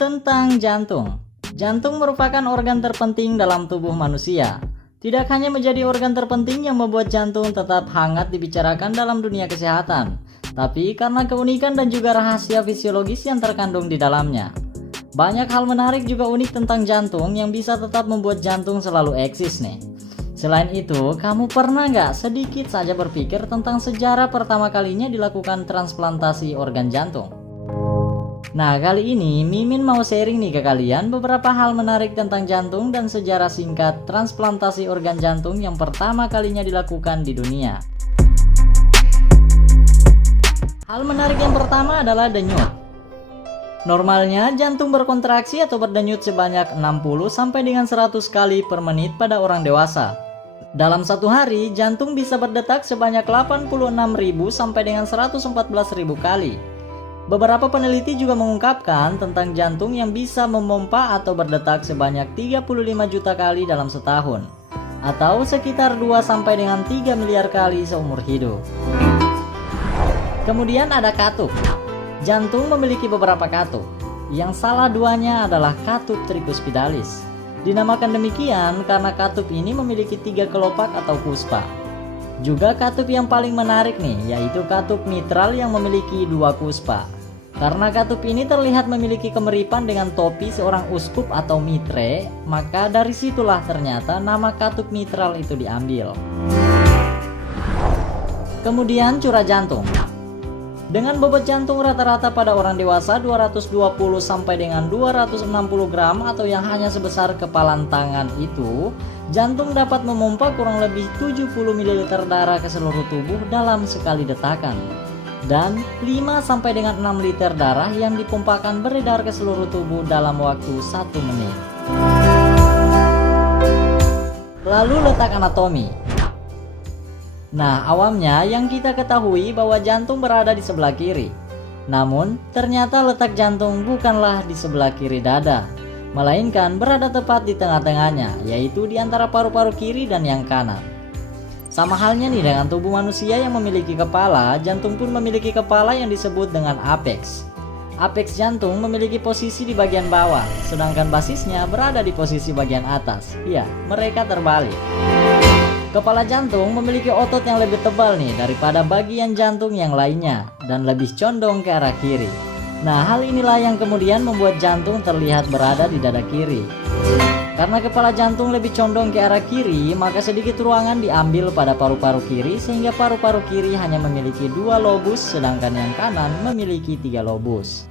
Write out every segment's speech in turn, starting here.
Tentang jantung. Jantung merupakan organ terpenting dalam tubuh manusia. Tidak hanya menjadi organ terpenting yang membuat jantung tetap hangat dibicarakan dalam dunia kesehatan, tapi karena keunikan dan juga rahasia fisiologis yang terkandung di dalamnya. Banyak hal menarik juga unik tentang jantung yang bisa tetap membuat jantung selalu eksis nih. Selain itu, kamu pernah nggak sedikit saja berpikir tentang sejarah pertama kalinya dilakukan transplantasi organ jantung? Nah, kali ini Mimin mau sharing nih ke kalian beberapa hal menarik tentang jantung dan sejarah singkat transplantasi organ jantung yang pertama kalinya dilakukan di dunia. Hal menarik yang pertama adalah denyut. Normalnya jantung berkontraksi atau berdenyut sebanyak 60 sampai dengan 100 kali per menit pada orang dewasa. Dalam satu hari, jantung bisa berdetak sebanyak 86.000 sampai dengan 114.000 kali. Beberapa peneliti juga mengungkapkan tentang jantung yang bisa memompa atau berdetak sebanyak 35 juta kali dalam setahun, atau sekitar 2 sampai dengan 3 miliar kali seumur hidup. Kemudian ada katup. Jantung memiliki beberapa katup. Yang salah duanya adalah katup tricuspidalis. Dinamakan demikian karena katup ini memiliki 3 kelopak atau puspa. Juga katup yang paling menarik nih, yaitu katup mitral yang memiliki 2 puspa. Karena katup ini terlihat memiliki kemiripan dengan topi seorang uskup atau mitre, maka dari situlah ternyata nama katup mitral itu diambil. Kemudian curah jantung. Dengan bobot jantung rata-rata pada orang dewasa 220 sampai dengan 260 gram atau yang hanya sebesar kepalan tangan itu, jantung dapat memompa kurang lebih 70 ml darah ke seluruh tubuh dalam sekali detakan. Dan 5 sampai dengan 6 liter darah yang dipompakan beredar ke seluruh tubuh dalam waktu 1 menit. Lalu letak anatomi. Nah, awamnya yang kita ketahui bahwa jantung berada di sebelah kiri. Namun, ternyata letak jantung bukanlah di sebelah kiri dada, melainkan berada tepat di tengah-tengahnya, yaitu di antara paru-paru kiri dan yang kanan. Sama halnya nih dengan tubuh manusia yang memiliki kepala, jantung pun memiliki kepala yang disebut dengan apeks. Apeks jantung memiliki posisi di bagian bawah, sedangkan basisnya berada di posisi bagian atas. Ya, mereka terbalik. Kepala jantung memiliki otot yang lebih tebal nih daripada bagian jantung yang lainnya dan lebih condong ke arah kiri. Nah, hal inilah yang kemudian membuat jantung terlihat berada di dada kiri. Karena kepala jantung lebih condong ke arah kiri, maka sedikit ruangan diambil pada paru-paru kiri sehingga paru-paru kiri hanya memiliki 2 lobus sedangkan yang kanan memiliki 3 lobus.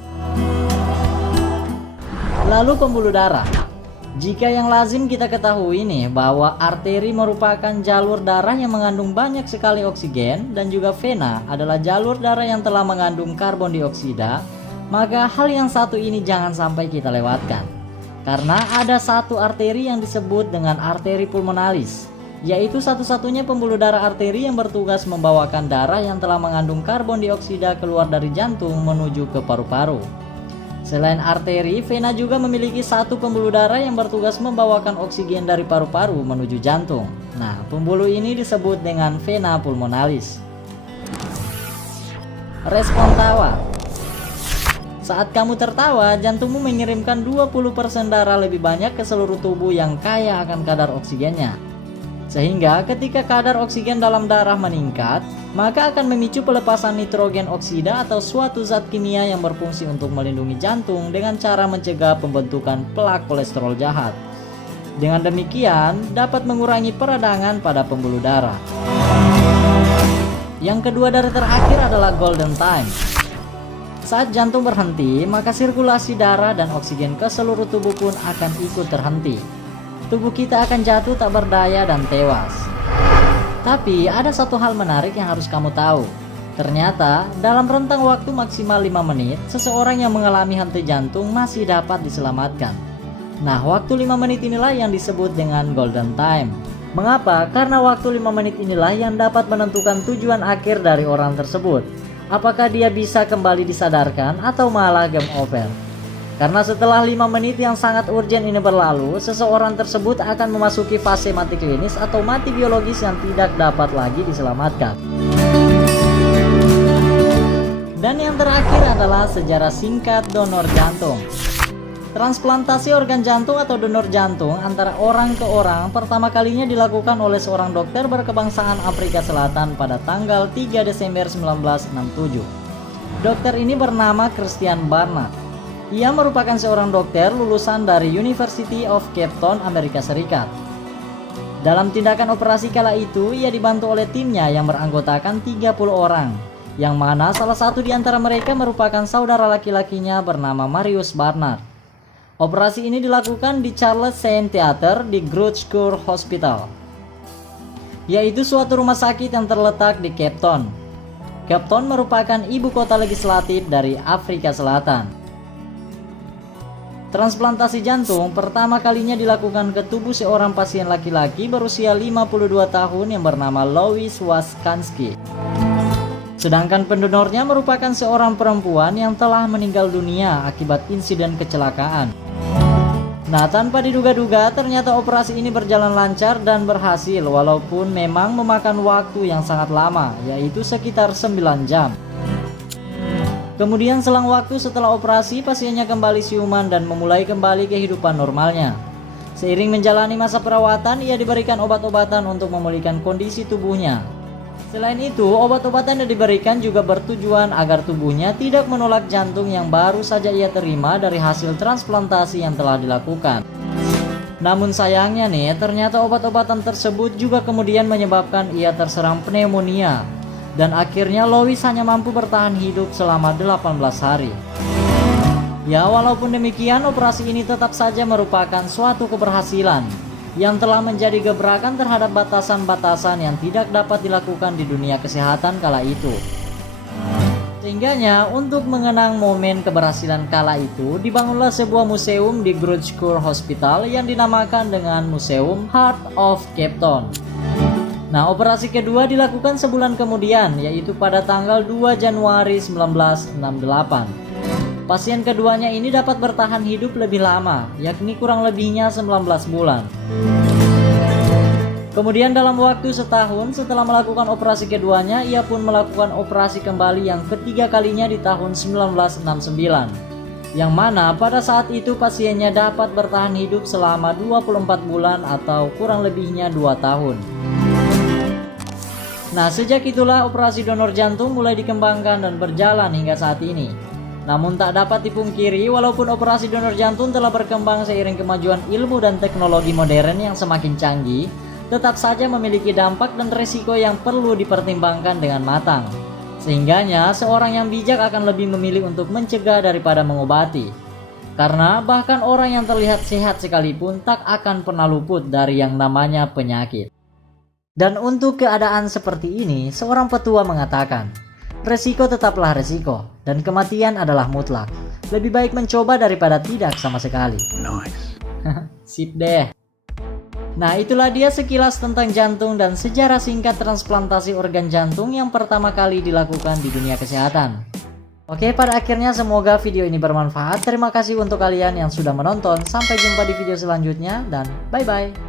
Lalu pembuluh darah. Jika yang lazim kita ketahui nih bahwa arteri merupakan jalur darah yang mengandung banyak sekali oksigen dan juga vena adalah jalur darah yang telah mengandung karbon dioksida, maka hal yang satu ini jangan sampai kita lewatkan. Karena ada satu arteri yang disebut dengan arteri pulmonalis, yaitu satu-satunya pembuluh darah arteri yang bertugas membawakan darah yang telah mengandung karbon dioksida keluar dari jantung menuju ke paru-paru. Selain arteri, vena juga memiliki satu pembuluh darah yang bertugas membawakan oksigen dari paru-paru menuju jantung. Nah, pembuluh ini disebut dengan vena pulmonalis. Respon tawa. Saat kamu tertawa, jantungmu mengirimkan 20% darah lebih banyak ke seluruh tubuh yang kaya akan kadar oksigennya. Sehingga ketika kadar oksigen dalam darah meningkat, maka akan memicu pelepasan nitrogen oksida atau suatu zat kimia yang berfungsi untuk melindungi jantung dengan cara mencegah pembentukan plak kolesterol jahat. Dengan demikian, dapat mengurangi peradangan pada pembuluh darah. Yang kedua dari terakhir adalah golden time. Saat jantung berhenti, maka sirkulasi darah dan oksigen ke seluruh tubuh pun akan ikut terhenti. Tubuh kita akan jatuh tak berdaya dan tewas. Tapi ada satu hal menarik yang harus kamu tahu. Ternyata dalam rentang waktu maksimal 5 menit, seseorang yang mengalami henti jantung masih dapat diselamatkan. Nah, waktu 5 menit inilah yang disebut dengan golden time. Mengapa? Karena waktu 5 menit inilah yang dapat menentukan tujuan akhir dari orang tersebut. Apakah dia bisa kembali disadarkan atau malah game over. Karena setelah 5 menit yang sangat urgent ini berlalu, seseorang tersebut akan memasuki fase mati klinis atau mati biologis yang tidak dapat lagi diselamatkan. Dan yang terakhir adalah sejarah singkat donor jantung. Transplantasi organ jantung atau donor jantung antara orang ke orang pertama kalinya dilakukan oleh seorang dokter berkebangsaan Afrika Selatan pada tanggal 3 Desember 1967. Dokter ini bernama Christian Barnard. Ia merupakan seorang dokter lulusan dari University of Cape Town, Amerika Serikat. Dalam tindakan operasi kala itu, ia dibantu oleh timnya yang beranggotakan 30 orang, yang mana salah satu di antara mereka merupakan saudara laki-lakinya bernama Marius Barnard. Operasi ini dilakukan di Charles Saint Theater di Groote Schuur Hospital, yaitu suatu rumah sakit yang terletak di Cape Town. Cape Town merupakan ibu kota legislatif dari Afrika Selatan. Transplantasi jantung pertama kalinya dilakukan ke tubuh seorang pasien laki-laki berusia 52 tahun yang bernama Louis Waskanski. Sedangkan pendonornya merupakan seorang perempuan yang telah meninggal dunia akibat insiden kecelakaan. Nah, tanpa diduga-duga ternyata operasi ini berjalan lancar dan berhasil walaupun memang memakan waktu yang sangat lama, yaitu sekitar 9 jam. Kemudian selang waktu setelah operasi, pasiennya kembali siuman dan memulai kembali kehidupan normalnya. Seiring menjalani masa perawatan, ia diberikan obat-obatan untuk memulihkan kondisi tubuhnya. Selain itu, obat-obatan yang diberikan juga bertujuan agar tubuhnya tidak menolak jantung yang baru saja ia terima dari hasil transplantasi yang telah dilakukan. Namun sayangnya nih, ternyata obat-obatan tersebut juga kemudian menyebabkan ia terserang pneumonia. Dan akhirnya Louis hanya mampu bertahan hidup selama 18 hari. Ya, walaupun demikian, operasi ini tetap saja merupakan suatu keberhasilan yang telah menjadi gebrakan terhadap batasan-batasan yang tidak dapat dilakukan di dunia kesehatan kala itu. Sehingganya, untuk mengenang momen keberhasilan kala itu, dibangunlah sebuah museum di Groote Schuur Hospital yang dinamakan dengan Museum Heart of Cape Town. Nah, operasi kedua dilakukan sebulan kemudian, yaitu pada tanggal 2 Januari 1968. Pasien keduanya ini dapat bertahan hidup lebih lama, yakni kurang lebihnya 19 bulan. Kemudian dalam waktu setahun setelah melakukan operasi keduanya, ia pun melakukan operasi kembali yang ketiga kalinya di tahun 1969. Yang mana pada saat itu pasiennya dapat bertahan hidup selama 24 bulan atau kurang lebihnya 2 tahun. Nah, sejak itulah operasi donor jantung mulai dikembangkan dan berjalan hingga saat ini. Namun tak dapat dipungkiri, walaupun operasi donor jantung telah berkembang seiring kemajuan ilmu dan teknologi modern yang semakin canggih, tetap saja memiliki dampak dan resiko yang perlu dipertimbangkan dengan matang. Sehingganya, seorang yang bijak akan lebih memilih untuk mencegah daripada mengobati. Karena bahkan orang yang terlihat sehat sekalipun tak akan pernah luput dari yang namanya penyakit. Dan untuk keadaan seperti ini, seorang petua mengatakan, resiko tetaplah resiko, dan kematian adalah mutlak. Lebih baik mencoba daripada tidak sama sekali. Nice. Sip deh. Nah, itulah dia sekilas tentang jantung dan sejarah singkat transplantasi organ jantung yang pertama kali dilakukan di dunia kesehatan. Oke, pada akhirnya semoga video ini bermanfaat. Terima kasih untuk kalian yang sudah menonton. Sampai jumpa di video selanjutnya dan bye-bye.